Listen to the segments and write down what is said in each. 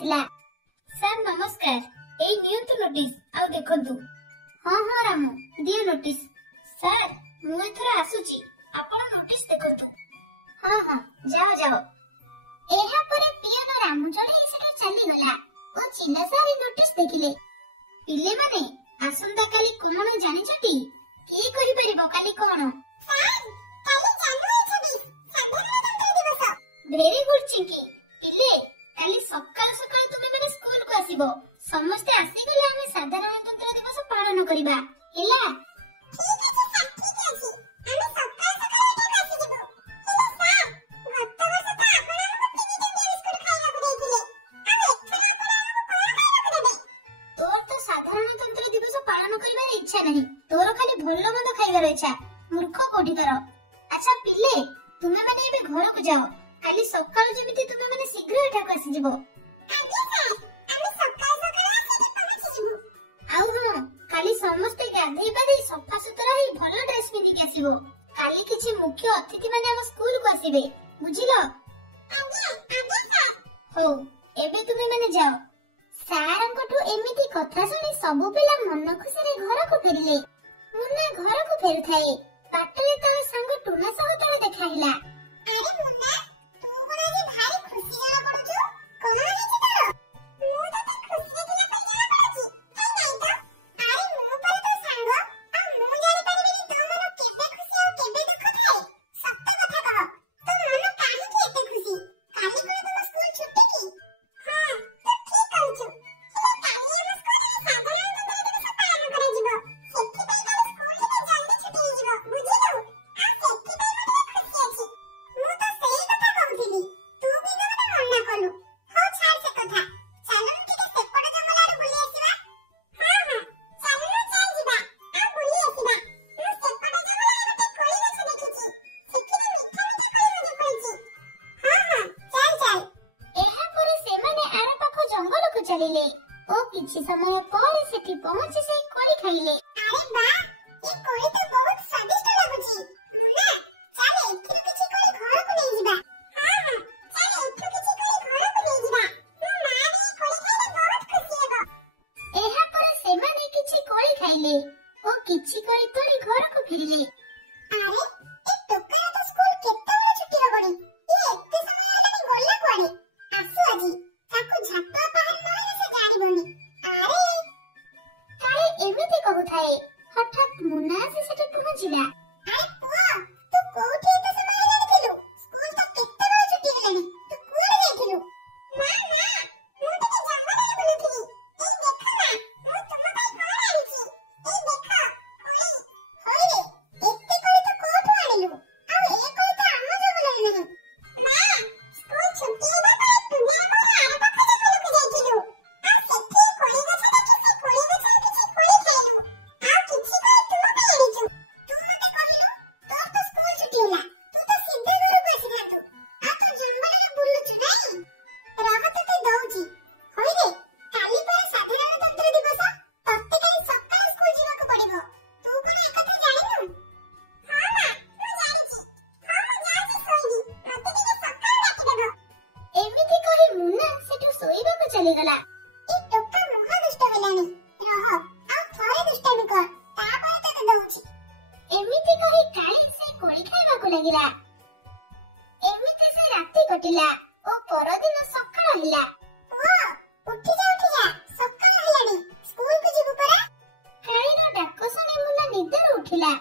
आसिला। Sir नमस्कार एई नियंतु notice आ देखंतु। हां हां रामू दियो नोटिस। सर मु एथरा आसुची आपण नोटिस देखंतु। हां हां जाओ जाओ। एहा परे पियन रामू जणे सेठी चली गला ओ चिल्ला सारी नोटिस देखिले। पिले माने आसंता काली कोन जानि छथि की कहि परिबो काली कोन? सर काली जानुआरी 26 साधारणतंत्र दिवस। Very good Chinki. पिले काली सकाळ सकाळ तुमे माने स्कूल को आसीबो। समस्त आसी गले हम साधारणतंत्र दिवस पालन करिबा हेला। ठीक अछि सर ठीक अछि। हम सकाळ सकाळ उठी आसी जिवो। हेलो सर गत वर्ष त आपण हमको टिफिन बिस्कुट खाइला को दैथिले। हम एथरा आपण हमको कोन खाइला को देबे? तोर तो साधारणतंत्र दिवस पालन करिबार इच्छा नहीं। तोर खाली भल्लो मद खाइबार इच्छा। मूर्ख कोठी कर। अच्छा पिले तुमे माने एबे घर को जाओ। काली सकाळ जेमिति तुमे माने शीघ्र एठा को आसी जिवो। आगे सर हम सकाळ सकाळ आसी पहुंची जिवो। आउ हां काली समस्त गाधई पाधई सफा सुतरा ही भलो ड्रेस पिंदी के आसीबो। काली किछि मुख्य अतिथि माने हम स्कूल को आसीबे बुझिलो? आगे सर। हो एबे तुमे माने जाओ। सारंकटू एमिति कथा सुनी सब पिला मन खुशी रे घर को फेरिले। मुन्ना घर को फेरुथाए बाटले तार संग टुना सह तो देखाइला। अरे मुन्ना तू कोन आज भारी खुशी आ पड़छु? कोन आछि तोर? मु त खुशी दिला कइला पड़छि। नहीं तो अरे मु पर तो संग आ मु जानि परिबेनी तू मन केबे खुशी आ केबे दुख थाए। सत्य कथा कह तू मन काहे के एते खुशी? काहे कोन तुम स्कूल छुट्टी की? हां तू ठीक कहछु। हेले काहे हम स्कूल रे साधारणतंत्र दिवस पालन करै जिवो। सेठी पे काली स्कूल रे जल्दी छुट्टी जिवो बुझिलो? आ सेठी पे मते खुशी अछि। मु तो सेही कथा कहउथिली। तू बिना मने मन ना कलु। हो छाड़ से कथा। चलो टिके सेपड़ जंगल बुली आसीबा। हां हां चलो चल जिबा आ बुली आसीबा। मु सेपड़ जंगल मते कोई गछ देखिछि। सेठी मीठा मीठा कोई मजे पइछि। हां हां चल चल। एहा परे से माने आर पाखो जंगल को चलिले। ओ किछि समय पर सेठी पहुंची से कोई खाइले। अरे वाह ए कोई तो बहुत स्वादिष्ट लागुछि। ना चल एथु किछि कोई घर को नै जिबा। हां हां चल एथु किछि कोई घर को नै जिबा। मो मां रे कोई खाइले बहुत खुशी हेबो। एहा परे से माने किछि कोई खाइले ओ किछि कोई तोरी घर को फिरिले। अरे ए टोकर तो स्कूल केतला छुट्टी होबनी। ए एते समय हेलानी गोल्ला कोआडे। आसु आजी ताको झप्पा पार नहे से जानिबनी। अरे काले एमिति कहउथाए हठात मुन्ना से सेठी पहुंचिला। अरे पुआ तू कोठी एते समय हेलानी थिलु? स्कूल तो केतला छुट्टी हेलानी। तू कुआडे जाइथिलु? ना ना मु टिके जंगल रे बुलुथिली। ए देखो ना मु तुम ପାଇଁ କଣ ଆଣିଛି। ଏ ଦେଖ ହୋଇ ରେ ଏତେ କୋଳି ତ କୋଠୁ ଆଣିଲୁ? ଆଉ ଏ କୋଳି ତ ଆମ ଜଙ୍ଗଲରେ ନାହିଁ। ମା ସ୍କୁଲ ଛୁଟି ହେବା ପରେ ଟୁନା କୋଳି ଆର ପାଖ ଜଙ୍ଗଲକୁ ଯାଇଥିଲୁ। ଆଉ ସେଠି କୋଳି ଗଛ ଦେଖି ସେ କୋଳି ଗଛରୁ କିଛି କୋଳି ଖାଇଲୁ। ଆଉ କିଛି କୋଳି ତୁମ ପାଇଁ ଆଣିଛୁ। ତୁ ମତେ କହିଲୁ ତୋର ତ ସ୍କୁଲ ଛୁଟି ହେଲା। ତୁ ତ ସିଧା ଘରକୁ ଆସିଥାନ୍ତୁ। ଆଉ ତୁ ଜଙ୍ଗଲରେ ବୁଲୁଛୁ ନାଇଁ? ରହ ତତେ ଦଉଛି। ହୋଇ ରେ କାଲି ପରେ ସାଧାରଣତନ୍ତ୍ର ଦିବସ। ତତେ କାଲି ସକାଳେ ସ୍କୁଲ ଯିବାକୁ ପଡିବ। ତୁ କଣ ଏ କଥା ଜାଣିନୁ? ହଁ ମା ମୁଁ ଜାଣିଛି। ହଁ ମୁଁ ଯାଉଛି ଶୋଇବି। ମତେ ଟିକେ ସକାଳେ ଡାକିଦେବ। ଏମିତି କହି ମୁନ୍ନା ସେଠୁ ଶୋଇବାକୁ ଚାଲିଗଲା। ଏ ଟୋକା ମହା ଦୁଷ୍ଟ ହେଲାଣି। ରହ ଆଉ ଥରେ ଦୁଷ୍ଟାମି କର ତାପରେ ତତେ ଦଉଛି। ଏମିତି କହି କାଳି ସେ କୋଳି ଖାଇବାକୁ ଲାଗିଲା। ଏମିତି ସେ ରାତି କଟିଲା ଓ ପରଦିନ ସକାଳ ହେଲା। ପୁଅ ଉଠି ଯା ସକାଳ ହେଲାଣି। ସ୍କୁଲକୁ ଯିବୁ ପରା। କାଳିର ଡାକ ଶୁଣି ମୁନ୍ନା ନିଦରୁ ଉଠିଲା।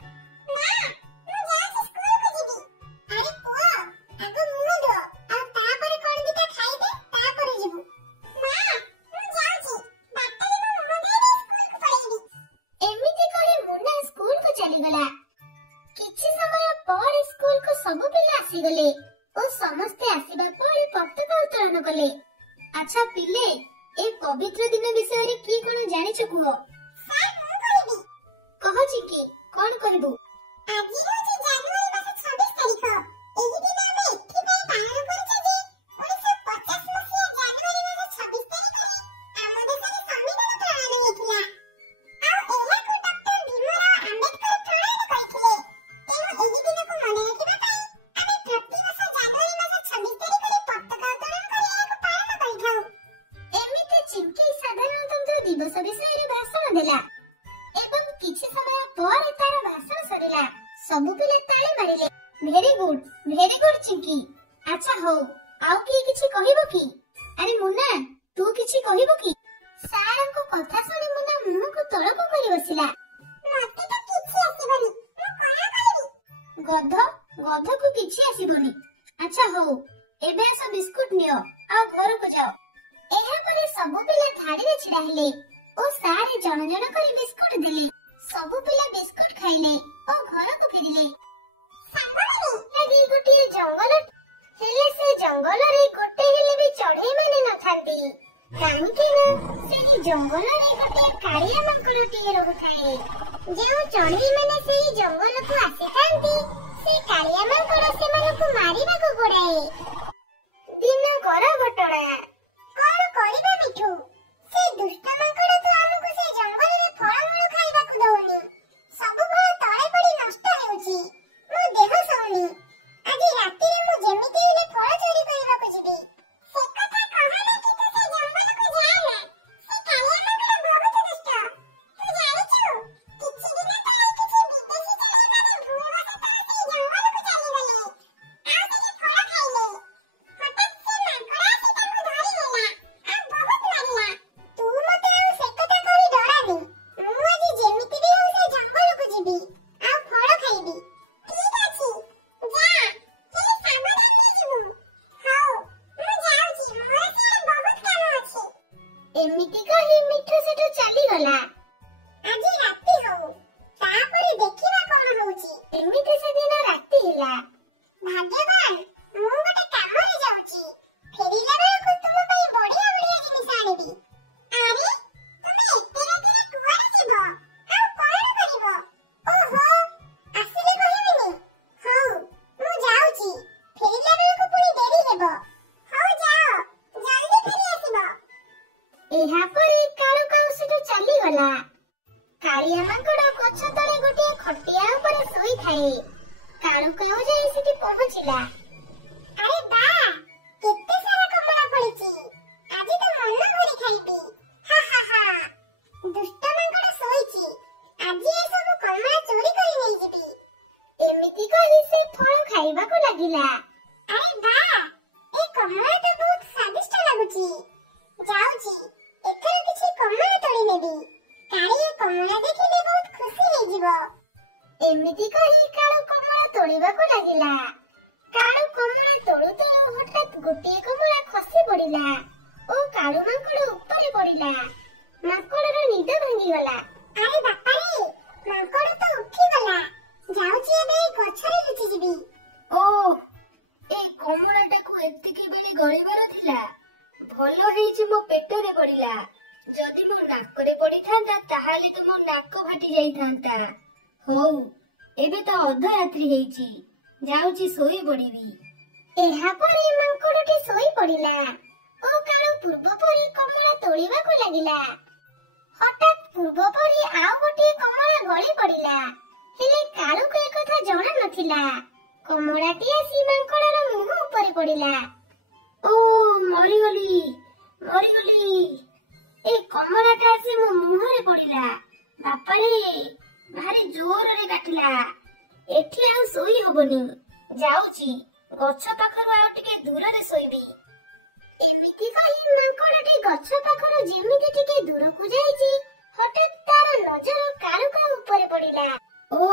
ମା ମୁଁ ଯାଉଛି ସ୍କୁଲକୁ ଯିବି। ଆରେ ପୁଅ ଆଗ ମୁହଁ ଧୋ ଆଉ ତାପରେ କଣ ଦିଟା ଖାଇଦେ ତାପରେ ଯିବୁ। ମା ମୁଁ ଯାଉଛି ବାଟରେ ମୁଁ ମୁହଁ ଧୋଇ ସ୍କୁଲକୁ ପଳେଇବି। ଏମିତି କହି ମୁନ୍ନା ସ୍କୁଲକୁ ଚାଲିଗଲା। କିଛି ସମୟ ପରେ ସ୍କୁଲକୁ ସବୁ ପିଲା ଆସିଗଲେ ଓ ସମସ୍ତେ ଆସିବା ପରେ ପତାକା ଉତ୍ତୋଳନ କଲେ। ଆଚ୍ଛା ପିଲେ ଏ ପବିତ୍ର ଦିନ ବିଷୟରେ କି କଣ ଜାଣିଛ କୁହ? ସାର୍ ମୁଁ କହିବି। କହ ଚିକି କଣ କହିବୁ? ଆଜି ହେଉଛି ଜାନୁଆରୀ ମାସ 26 ତାରିଖ। ଏହି ଦିନ ଆମେ ଏଥିପାଇଁ ପାଳନ କରୁଛେ ଯେ 1950 ମସିହା ଜାନୁଆରୀ ମାସ 26 ତାରିଖରେ ଆମ ଦେଶରେ ସମ୍ବିଧାନ ପ୍ରଣୟନ ହୋଇଥିଲା। ଆଉ ଏହାକୁ ଡକ୍ଟର ଭୀମରାଓ ଆମ୍ବେଦକର ପ୍ରଣୟନ କରିଥିଲେ। ତେଣୁ ଏହି ଦିନକୁ ମନେ ରଖିବା ପାଇଁ ଆମେ ପ୍ରତିବର୍ଷ ଜାନୁଆରୀ ମାସ 26 ତାରିଖରେ ପତାକା ଉତ୍ତୋଳନ କରି ଏହାକୁ ପାଳନ କରିଥାଉ। ଦିବସ ବିଷୟରେ ଭାଷଣ ଦେଲା ଏବଂ କିଛି ସମୟ ପରେ ତାର ଭାଷଣ ସରିଲା। ସବୁ ପିଲା ତାଳି ମାରିଲେ। Very good Chinki. ଆଚ୍ଛା ହଉ, ଆଉ କିଏ କିଛି କହିବ କି? ଆରେ ମୁନା, ତୁ କିଛି କହିବୁ କି? ସାରଙ୍କ କଥା ଶୁଣି ମୁନା ମୁହଁକୁ ତଳକୁ କରି ବସିଲା। ମତେ ତ କିଛି ଆସିବନି, ମୁଁ କଣ କରିବି? ଗଧକୁ କିଛି ଆସିବନି। ଆଚ୍ଛା ହଉ, ଏବେ ଆସ ବିସ୍କୁଟ ନିଅ ଆଉ ଘରକୁ ଯାଅ। ଏହାପରେ ସବୁ ପିଲା ଧାଡ଼ିରେ ଛିଡ଼ା ହେଲେ ଓ ସାରେ ଜଣ ଜଣ କରି ବିସ୍କୁଟ ଦେଲେ। ସବୁ ପିଲା ବିସ୍କୁଟ ଖାଇଲେ ଓ ଘରକୁ ଫେରିଲେ। ଗୋଟିଏ ଜଙ୍ଗଲ, ହେଲେ ସେ ଜଙ୍ଗଲରେ ଗୋଟେ ହେଲେ ବି ଚଢେଇ ମାନେ ନଥାନ୍ତି। କାହିଁକି ନା ସେହି ଜଙ୍ଗଲରେ ଗୋଟିଏ କାଳିଆ ମାଙ୍କଡଟିଏ ରହୁଥାଏ। ଯେଉଁ ଚଢେଇ ମାନେ ସେହି ଜଙ୍ଗଲକୁ ଆସିଥାନ୍ତି, ସେ କାଳିଆ ମାଙ୍କଡ ସେମାନଙ୍କୁ ମାରିବାକୁ ଗୋଡାଏ। ଦିନ ଗର ଘଟଣା। କଣ କରିବା ମିଠୁ? ସେ ଦୁଷ୍ଟ ମାଙ୍କଡ ତ ଆମକୁ ସେ ଜଙ୍ଗଲରେ ଫଳମୂଳ ଖାଇବାକୁ ଦଉନି। ସବୁ ଫଳ ତଳେ ପଡି ନଷ୍ଟ ହେଉଛି। ମୋ ଦେହ ସହୁନି। ଆଜି ରାତିରେ ମୁଁ ଯେମିତି ହେଲେ ଫଳ ଚୋରି କରିବାକୁ ଯିବି। ସେ କଥା କହନା, କିନ୍ତୁ ସେ ଜଙ୍ଗଲକୁ ଯାଏନା। ସେ କାଳିଆ ମାଙ୍କଡ ବହୁତ ଦୁଷ୍ଟ। ତୁ ଜାଣିଛୁ, କିଛି ଦିନ ତଳେ କିଛି ବିଦେଶୀ ଚଢେଇମାନେ ଭୂମିର ସହିତ ସେଇ ଜଙ୍ଗଲକୁ ଚାଲିଗଲେ ଆଉ ସେଠି ଫଳ ଖାଇଲେ। ହଠାତ୍ ସେ ମାଙ୍କଡ ଆସି ତାଙ୍କୁ ଧରି ନେଲା ଆଉ ବହୁତ ମାରିଲା। ତୁ ମତେ ଆଉ ସେ କଥା କହି ଡରାନି। ମୁଁ ଆଜି ଯେମିତି ବି ହଉ ସେ ଜଙ୍ଗଲକୁ ଯିବି ଆଉ ଫଳ ଖାଇବି। ଠିକ ଅଛି, ଯା, ହେଲେ ସାବଧାନ ହେଇଯିବୁ। ହଉ, ମୁଁ ଯାଉଛି, ମୋର ସିଆଡେ ବହୁତ କାମ ଅଛି। ଏମିତି କହି ମିଠୁ ସେଠୁ ଚାଲିଗଲା। ଆଜି ରାତି ହଉ, ତାପରେ ଦେଖିବା କଣ ହଉଛି। ଏମିତି ସେଦିନ ରାତି ହେଲା। ଭାଗ୍ୟବାନ, ମୁଁ ଗୋଟେ କାମରେ ଯାଉଛି। ଫେରିଲା ବେଳକୁ ତୁମ ପାଇଁ ବଢିଆ ବଢିଆ ଜିନିଷ ଆଣିବି। ଆରେ, ତୁମେ ଏତେ ରାତିରେ କୁଆଡେ ଯିବ ଆଉ କଣ କରିବ? ଓହୋ, ଆସିଲେ କହିବିନି। ହଉ, ମୁଁ ଯାଉଛି। ଫେରିଲା ବେଳକୁ ପୁଣି ଡେରି ହେବ। ହଉ ଯାଅ, ଜଲ୍ଦି ଫେରି ଆସିବ। ଏହାପରେ କାଳୁ କାଉ ସେଠୁ ଚାଲିଗଲା। କାଳିଆ ମାଙ୍କଡ ଗଛ ତଳେ ଗୋଟିଏ ଖଟିଆ ଉପରେ ଶୋଇଥାଏ। କାଳୁ କାଉ ଯାଇ ସେଠି ପହଞ୍ଚିଲା। ଆରେ ବାଃ, କେତେ ସାରା କମଳା ଫଳିଛି। ଆଜି ତ ମନ ଭରି ଖାଇବି। ହା ହା ହା। ଦୁଷ୍ଟ ମାଙ୍କଡ ଶୋଇଛି। ଆଜି ଏସବୁ କମଳା ଚୋରି କରି ନେଇଯିବି। ଏମିତି କହି ସେ ଫଳ ଖାଇବାକୁ ଲାଗିଲା। ଆରେ ବାଃ, ଏ କମଳା ତ ବହୁତ ସ୍ୱାଦିଷ୍ଟ ଲାଗୁଛି। ଯାଉଛି, ଏଥର କିଛି କମଳା ତୋଳି ନେବି। କାଳିଆ କମଳା ଦେଖିଲେ ବହୁତ ଖୁସି ହେଇଯିବ। ଏମିତି କହି କାଳୁ କମଳା ତୋଳିବାକୁ ଲାଗିଲା। କାଳୁ କମଳା ତୋଳୁ ତୋଳୁ ହଠାତ୍ ଗୋଟିଏ କମଳା ଖସି ପଡିଲା ଓ କାଳୁ ମାଙ୍କଡ ଉପରେ ପଡିଲା। ମାଙ୍କଡର ନିଦ ଭାଙ୍ଗିଗଲା। ଆରେ ବାପାରେ, ମାଙ୍କଡ ତ ଉଠିଗଲା। ଯାଉଛି ଏବେ ଗଛରେ ଲୁଚିଯିବି। ଓ, ଏ କମଳାଟାକୁ ଏତିକି ବେଳେ ଗଳିବାର ଥିଲା। ଭଲ ହେଇଛି ମୋ ପେଟରେ ପଡିଲା। ଯଦି ମୋ ନାକରେ ପଡିଥାନ୍ତା ତାହେଲେ ତ ମୋ ନାକ ଫାଟି ଯାଇଥାନ୍ତା। ହଉ, ଏବେ ତ ଅର୍ଦ୍ଧରାତ୍ରି ହେଇଛି, ଯାଉଛି ଶୋଇ ପଡିବି। ଏହାପରେ ମାଙ୍କଡଟି ଶୋଇ ପଡିଲା ଓ କାଳୁ ପୂର୍ବ ପରି କମଳା ତୋଳିବାକୁ ଲାଗିଲା। ହଠାତ୍ ପୂର୍ବ ପରି ଆଉ ଗୋଟିଏ କମଳା ଗଳି ପଡିଲା। ହେଲେ କାଳୁକୁ ଏକଥା ଜଣା ନଥିଲା। କମଳାଟି ଆସି ମାଙ୍କଡର ମୁହଁ ଉପରେ ପଡିଲା। ଓ, ମରିଗଲି। ଏ କମଳାଟା ଆସି ମୋ ମୁହଁରେ ପଡିଲା। ବାପାରେ, ଭାରି ଜୋରରେ କାଟିଲା। ଏଠି ଆଉ ଶୋଇ ହବନି। ଯାଉଛି, ଗଛ ପାଖରୁ ଆଉ ଟିକେ ଦୂରରେ ଶୋଇବି। ଏମିତି କହି ମାଙ୍କଡଟି ଗଛ ପାଖରୁ ଯେମିତି ଟିକେ ଦୂରକୁ ଯାଇଛି, ହଠାତ୍ ତାର ନଜର କାଳୁ କାଉ ଉପରେ ପଡିଲା। ଓ,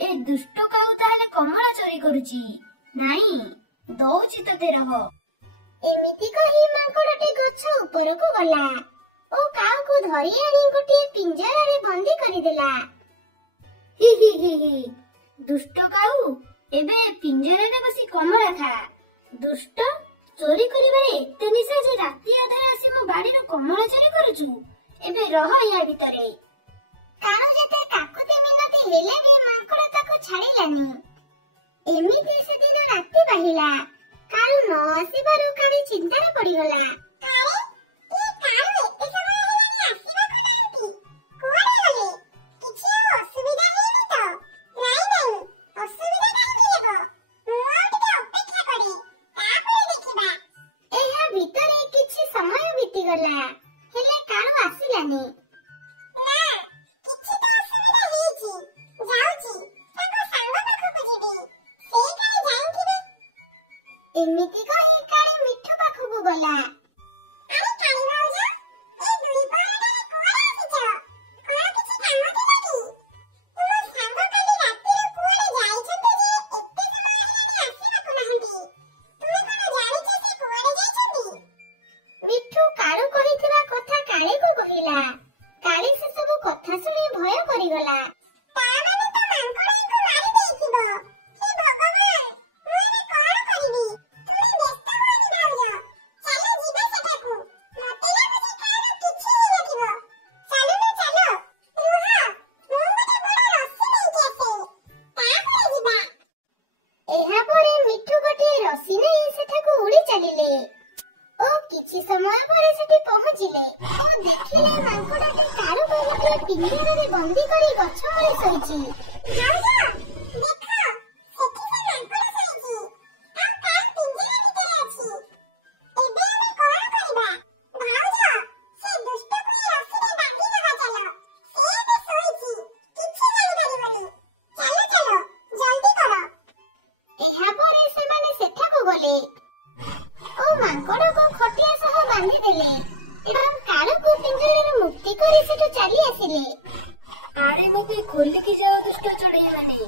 ଏ ଦୁଷ୍ଟ କାଉ ତାହେଲେ କମଳା ଚୋରି କରୁଛି। ନାଇଁ, ଦଉଛି ତତେ ରହ। ଏମିତି କହି ମାଙ୍କଡଟି ଗଛ ଉପରକୁ ଗଲା ଓ କାଉକୁ ଧରି ଆଣି ଗୋଟିଏ ପିଞ୍ଜରାରେ ବନ୍ଦୀ କରିଦେଲା। ହି ହି ହି ହି। ଦୁଷ୍ଟ କାଉ, ଏବେ ପିଞ୍ଜରାରେ ବସି କମଳା ଖା। ଦୁଷ୍ଟ, ଚୋରି କରିବାରେ ଏତେ ନିଶା ଯେ ରାତି ଅଧରେ ଆସି ମୋ ବାଡିରୁ କମଳା ଚୋରି କରୁଛୁ। ଏବେ ରହ ୟା ଭିତରେ। କାଉ ଯେତେ କାକୁତି ମିନତି ହେଲେ ବି ମାଙ୍କଡ ତାକୁ ଛାଡିଲାନି। ଏମିତି ସେଦିନ ରାତି ପାହିଲା। କାଉ ନ ଆସିବାରୁ କାଳି ଚିନ୍ତାରେ ପଡିଗଲା। ହେଲେ କାଳୁ ଆସିଲାନି। ନା, କିଛି ତ ଅସୁବିଧା ହେଇଛି। ଯାଉଛି, ତାଙ୍କ ସାଙ୍ଗ ପାଖକୁ ଯିବି। ସେ କାଳେ ଯାଇଥିବେ। ଏମିତି କହି କାଳି ମିଠୁ ପାଖକୁ ଗଲା। ଆରେ କାଳି ଭାଉଜ, ଏ ଦୁଇପହରରେ କୁଆଡ଼େ ଆସିଛ? କଣ କିଛି କାମ ଥିଲା କି? ତୁମ ସାଙ୍ଗ କାଲି ରାତିରେ କୁଆଡ଼େ ଯାଇଛନ୍ତି ଯେ ଏତେ ସମୟ ହେଲାଣି ଆସିବାକୁ ନାହାନ୍ତି? ତୁମେ କଣ ଜାଣିଛ ସେ କୁଆଡ଼େ ଯାଇଛନ୍ତି? ମିଠୁ କାଳୁ କହିଥିବା କଥା କାଳିକୁ କହିଲା। କାଳି ସେସବୁ କଥା ଶୁଣି ଭୟ କରିଗଲା। ତାମାନେ ତ ମାଙ୍କଡ଼ଙ୍କୁ ମାରି ଦେଇଥିବ। ହେ ଭଗବାନ, ମୁଁ ଏବେ କଣ କରିବି? ତୁମେ ବ୍ୟସ୍ତ ହୁଅନି ଭାଉଜ। ଚାଲ ଯିବା ସେଠାକୁ। ମତେ ଲାଗୁଛି କାହାର କିଛି ହେଇନଥିବ। ଚାଲୁନ ଚାଲ। ରୁହ, ମୁଁ ଗୋଟେ ବଡ଼ ରସି ନେଇକି ଆସେ। ତାପରେ ଯିବା। ଏହାପରେ ମିଠୁ ଗୋଟିଏ ରସି ନେଇ ସେଠାକୁ ଉଡ଼ି ଚାଲିଲେ ଓ କିଛି ସମୟ ପରେ ସେଠି ପହଞ୍ଚିଲେ ଓ ଦେଖିଲେ ମାଙ୍କଡ଼ଟି କାଳୁକୁ ଗୋଟିଏ ପିଞ୍ଜରାରେ ବନ୍ଦୀ କରି ଗଛ ମୂଳେ ଶୋଇଛି। ଭାଉଜ, ଦେଖ, ସେଠି ସେ ମାଙ୍କଡ଼ ଶୋଇଛି। ଆଉ ତା ପିଞ୍ଜରା ଭିତରେ ଅଛି। ଏବେ ଆମେ କଣ କରିବା? ଭାଉଜ, ସେ ଦୁଷ୍ଟକୁ ଏ ରସିରେ ବାନ୍ଧିଦେବା ଚାଲ। ସେ ଏବେ ଶୋଇଛି, କିଛି ଜାଣିପାରିବନି। ଚାଲ ଚାଲ, ଜଲ୍ଦି କର। ଏହାପରେ ସେମାନେ ସେଠାକୁ ଗଲେ ଓ ମାଙ୍କଡ଼କୁ ଖଟିଆ ସହ ବାନ୍ଧିଦେଲେ ଏବଂ କାଳୁକୁ ପିଞ୍ଜରାରୁ ମୁକ୍ତି କରି ସେଠୁ ଚାଲି ଆସିଲେ। ଆରେ ମୋତେ ଖୋଲିକି ଯାଅ ଦୁଷ୍ଟ ଚଢ଼େଇମାନେ।